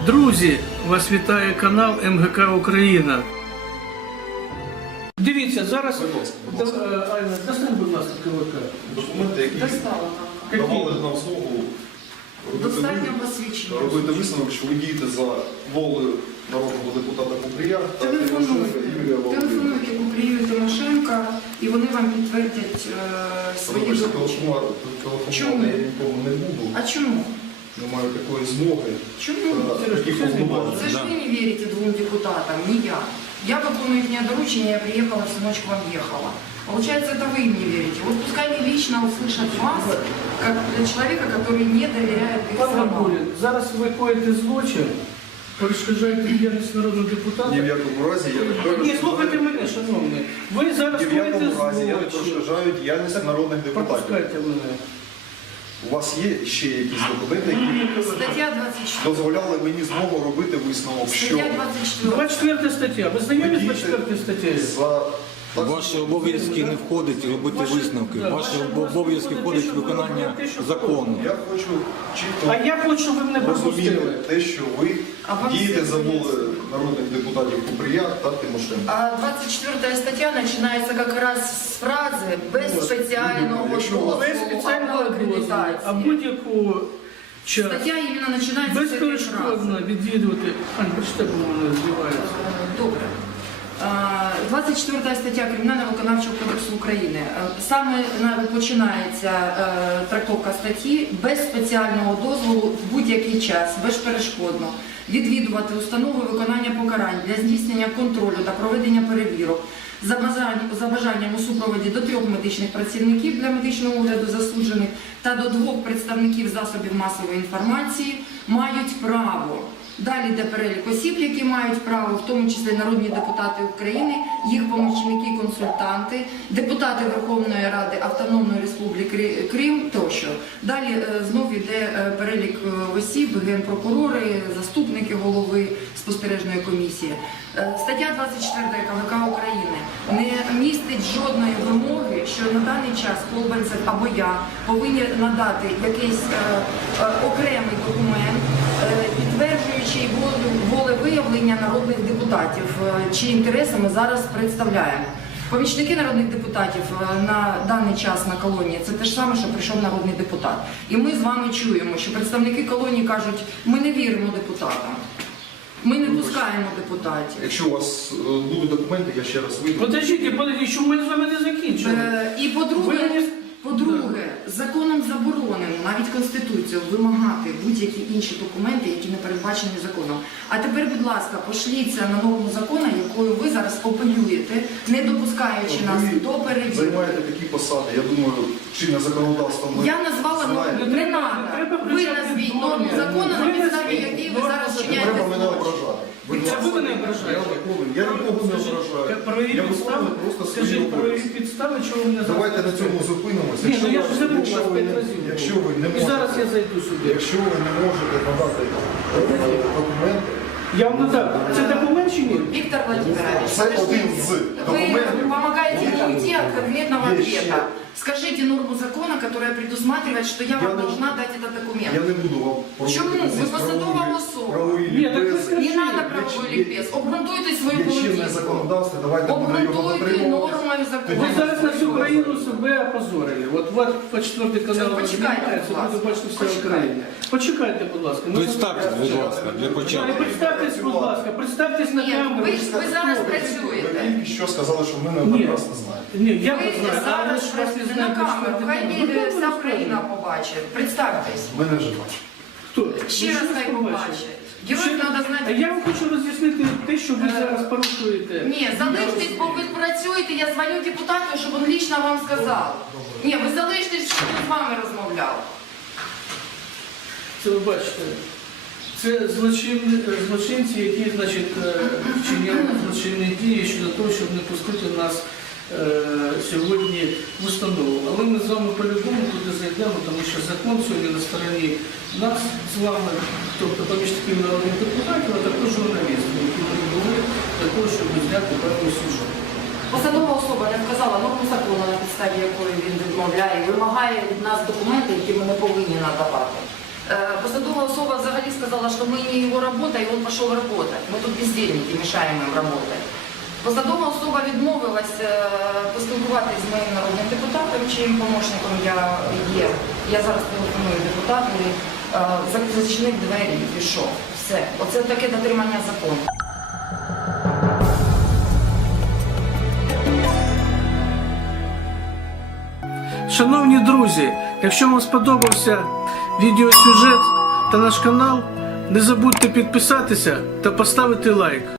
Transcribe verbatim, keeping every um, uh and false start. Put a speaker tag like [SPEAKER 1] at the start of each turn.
[SPEAKER 1] Друзі, вас вітає канал Ем Ге Ка Україна. Дивіться, зараз... Айна, достань, будь ласка, Ка Ве Ка.
[SPEAKER 2] Документи, які давали нам змогу робити висновок, що ви дієте за волею народного депутата Купрія та Тимошенка Юрія Володимировича.
[SPEAKER 3] Телефонуйте Купрію і Тимошенка, і вони вам підтвердять е, свої
[SPEAKER 2] Вибачте,
[SPEAKER 3] доручення.
[SPEAKER 2] телефонувати я нікому не буду.
[SPEAKER 3] А чому?
[SPEAKER 2] Немає такої змоги.
[SPEAKER 3] Чому?
[SPEAKER 2] Та таких повноважень.
[SPEAKER 3] Це ж ви не вірите двом депутатам, не я. Я выполняю их доручение, я приехала, всю ночь к вам ехала. Получается, это вы им не верите. Вот пускай они лично услышат вас, как человека, который не доверяет их
[SPEAKER 1] Пан
[SPEAKER 3] словам.
[SPEAKER 1] Габулін, зараз ви коїте злочин, перешкоджаєте діяльність народного депутата.
[SPEAKER 2] Ні в якому разі я не перешкоджаю.
[SPEAKER 1] Ні, слухайте мене, шановний. Ви зараз
[SPEAKER 2] Ні в
[SPEAKER 1] коїте
[SPEAKER 2] якому разі я не
[SPEAKER 1] злочин.
[SPEAKER 2] перешкоджаю діяльність народних депутатів.
[SPEAKER 1] Пропускайте мене.
[SPEAKER 2] У вас є ще якісь документи, які
[SPEAKER 3] Стаття двадцять чотири.
[SPEAKER 2] дозволяли мені змогу робити висновок, що
[SPEAKER 3] Стаття двадцять чотири.
[SPEAKER 1] двадцять четверта стаття. Ви знайомі з
[SPEAKER 2] ви
[SPEAKER 1] двадцять четвертою статтею?
[SPEAKER 2] за
[SPEAKER 4] В ваші обов'язки не входить робити
[SPEAKER 1] Ваші-
[SPEAKER 4] висновки.
[SPEAKER 1] да,
[SPEAKER 4] В ваші
[SPEAKER 1] ваші
[SPEAKER 4] обов'язки входить
[SPEAKER 1] обов'язки
[SPEAKER 4] виконання
[SPEAKER 1] те, що
[SPEAKER 4] закону.
[SPEAKER 2] я хочу чітко
[SPEAKER 1] А я хочу, щоб ви мене
[SPEAKER 2] розуміти
[SPEAKER 1] пропустили.
[SPEAKER 2] те, що ви
[SPEAKER 3] А вам
[SPEAKER 2] дієте
[SPEAKER 3] все
[SPEAKER 2] за
[SPEAKER 3] здається?
[SPEAKER 2] волею народних депутатів Купрія та Тимошенка.
[SPEAKER 3] А двадцять четвертая стаття починається якраз з фрази без спеціального
[SPEAKER 2] Якщо
[SPEAKER 3] дозволу
[SPEAKER 1] Без
[SPEAKER 3] або
[SPEAKER 1] спеціального дозволу, а
[SPEAKER 3] акредитації.
[SPEAKER 1] будь-яку час.
[SPEAKER 3] Стаття іменно починається з цієї фрази.
[SPEAKER 1] Безперешкодно відвідувати. Ань, прочитай, бо мене здівається.
[SPEAKER 3] Добре. двадцять четверта стаття Кримінального виконавчого кодексу України. Саме починається трактовка статті без спеціального дозволу в будь-який час, безперешкодно відвідувати установи виконання покарань для здійснення контролю та проведення перевірок за бажанням, за бажанням у супроводі до трьох медичних працівників для медичного огляду засуджених та до двох представників засобів масової інформації мають право. Далі йде перелік осіб, які мають право, в тому числі народні депутати України, їх помічники, консультанти, депутати Верховної Ради Автономної Республіки Крим тощо. Далі е, знов йде е, перелік е, осіб, генпрокурори, заступники голови спостережної комісії. Е, стаття двадцять чотири Ка Ве Ка України не містить жодної вимоги, що на даний час Колбанцев або я повинні надати якийсь е, е, окремий документ, е, підтверджуючи волевиявлення народних депутатів, чиї інтереси ми зараз представляємо. Помічники народних депутатів на даний час на колонії – це те ж саме, що прийшов народний депутат. І ми з вами чуємо, що представники колонії кажуть, ми не віримо депутатам, ми не пускаємо депутатів.
[SPEAKER 2] Якщо у вас е, будуть документи, я ще раз вийду.
[SPEAKER 1] Подождіть, подождіть, що ми з вами не закінчили.
[SPEAKER 3] Е, І по-друге,
[SPEAKER 1] Ви не-
[SPEAKER 3] по-друге, законом заборонено, навіть Конституцією, вимагати будь-які інші документи, які не передбачені законом. А тепер, будь ласка, пошліться на норму закону, якою ви зараз апелюєте, не допускаючи нас
[SPEAKER 2] Ви
[SPEAKER 3] до перевірки.
[SPEAKER 2] займаєте такі посади, я думаю, чинне законодавство ми
[SPEAKER 3] Я назвала норму,
[SPEAKER 2] знаєте.
[SPEAKER 3] не
[SPEAKER 1] Треба
[SPEAKER 3] треба. Ви
[SPEAKER 1] включати
[SPEAKER 3] назвіть
[SPEAKER 1] норми.
[SPEAKER 3] норму закону, на
[SPEAKER 1] Ви
[SPEAKER 3] підставі
[SPEAKER 1] назвіть
[SPEAKER 3] якої ви
[SPEAKER 1] норми
[SPEAKER 3] зараз
[SPEAKER 1] закону.
[SPEAKER 2] Не
[SPEAKER 3] вчиняєте
[SPEAKER 2] треба мене
[SPEAKER 3] злочин.
[SPEAKER 2] ображати. Будь
[SPEAKER 1] Це
[SPEAKER 2] ласка.
[SPEAKER 1] ви мене ображаєте.
[SPEAKER 2] Я нікого, я нікого не ображаю.
[SPEAKER 1] Як правові
[SPEAKER 2] Я
[SPEAKER 1] підстави,
[SPEAKER 2] виконую просто свої
[SPEAKER 1] скажіть правові
[SPEAKER 2] обов'язки.
[SPEAKER 1] підстави, чого ви мене зараз...
[SPEAKER 2] Давайте на цьому зупинимося.
[SPEAKER 1] Ні, ну я ж
[SPEAKER 2] ви-
[SPEAKER 1] забув
[SPEAKER 2] якщо
[SPEAKER 1] вас
[SPEAKER 2] ви
[SPEAKER 1] п'ять
[SPEAKER 2] не-
[SPEAKER 1] разів.
[SPEAKER 2] Якщо ви не
[SPEAKER 1] І зараз я
[SPEAKER 2] можете,
[SPEAKER 1] зайду сюди.
[SPEAKER 2] якщо ви не можете надати е, документи,
[SPEAKER 1] Я вам надав. Це документ чи ні?
[SPEAKER 3] Виктор Владимирович,
[SPEAKER 2] Це один з
[SPEAKER 3] вы
[SPEAKER 2] документів.
[SPEAKER 3] помогаете
[SPEAKER 2] Є-
[SPEAKER 3] мне уйти от конкретного
[SPEAKER 2] є
[SPEAKER 3] ответа.
[SPEAKER 2] ще.
[SPEAKER 3] Скажите норму закона, которая предусматривает, что я
[SPEAKER 2] Я
[SPEAKER 3] вам
[SPEAKER 2] не-
[SPEAKER 3] должна дать этот документ.
[SPEAKER 2] я не буду вам
[SPEAKER 3] Чому? Ви
[SPEAKER 2] здесь
[SPEAKER 3] посадова
[SPEAKER 2] правові-
[SPEAKER 3] особа.
[SPEAKER 2] правові
[SPEAKER 1] Ні, так ви
[SPEAKER 2] лікбези.
[SPEAKER 1] скажіть.
[SPEAKER 3] Не надо правовой
[SPEAKER 2] Є-
[SPEAKER 3] ликбез. Обґрунтуйте свою
[SPEAKER 2] Є чинне
[SPEAKER 3] поведінку.
[SPEAKER 2] законодавство, давайте будемо його
[SPEAKER 3] Обґрунтуйте
[SPEAKER 2] дотримуватися.
[SPEAKER 3] нормою
[SPEAKER 1] Ви
[SPEAKER 3] закону.
[SPEAKER 1] зараз на всю Україну себе опозорили. От вас по четвертий канал
[SPEAKER 3] Почекайте,
[SPEAKER 1] знімається,
[SPEAKER 3] будь ласка.
[SPEAKER 1] буде бачити вся
[SPEAKER 3] Почекайте.
[SPEAKER 1] Україна. Почекайте, будь ласка. Ми
[SPEAKER 4] Представте, будь ласка, для
[SPEAKER 1] Ну,
[SPEAKER 4] початку.
[SPEAKER 1] Представтесь, будь ласка, представтесь на
[SPEAKER 3] Ні,
[SPEAKER 1] камеру.
[SPEAKER 3] ви, ви зараз
[SPEAKER 2] Ви
[SPEAKER 3] працюєте.
[SPEAKER 2] тільки що сказали, що ви мене
[SPEAKER 1] Ні.
[SPEAKER 2] прекрасно знаєте.
[SPEAKER 1] Ні, я
[SPEAKER 3] Ви
[SPEAKER 1] вас знаю, але
[SPEAKER 3] зараз
[SPEAKER 1] ж вас не
[SPEAKER 3] працюєте
[SPEAKER 1] знаю.
[SPEAKER 3] на камеру. Хай
[SPEAKER 1] Ну,
[SPEAKER 3] відео
[SPEAKER 1] хто
[SPEAKER 3] вся
[SPEAKER 1] ви
[SPEAKER 3] Україна
[SPEAKER 1] скажете?
[SPEAKER 3] побачить. Представтесь.
[SPEAKER 2] Мене вже бачите.
[SPEAKER 1] Хто?
[SPEAKER 3] Ще
[SPEAKER 1] Ви
[SPEAKER 3] раз
[SPEAKER 1] щось
[SPEAKER 3] хай
[SPEAKER 1] побачили?
[SPEAKER 3] побачить. Героїв треба
[SPEAKER 1] А
[SPEAKER 3] знати.
[SPEAKER 1] я вам хочу роз'яснити те, що ви
[SPEAKER 3] Е,
[SPEAKER 1] зараз порушуєте.
[SPEAKER 3] Ні, залиштесь, бо ви працюєте, я дзвоню депутату, щоб він лично вам сказав. Ні, ви залиштесь, щоб він з вами розмовляв.
[SPEAKER 1] Це ви бачите. Це злочин, злочинці, які, значить, е, вчиняють злочинні дії щодо того, щоб не пустити нас е, сьогодні в установу. Але ми з вами по-любому туди зайдемо, тому що закон сьогодні на стороні нас з вами, тобто помічників народних депутатів, а також журналістів, які вони були для того, щоб зняти певний сюжет.
[SPEAKER 3] Посадова особа не вказала норму закону, на підставі якої він відмовляє, вимагає від нас документи, які ми не повинні надавати. Е, Посадова особа взагалі взагалі сказала, що ми не його робота, і він пішов працювати. Ми тут бездельники, мішаємо їм працювати. Посадова особа відмовилась е, поспілкуватися з моїм народним депутатом, чиїм помічником я є. Я зараз телефоную депутату, е, зачинив двері і пішов. Все. Оце таке дотримання закону.
[SPEAKER 1] Шановні друзі, якщо вам сподобався відеосюжет та наш канал, не забудьте підписатися та поставити лайк.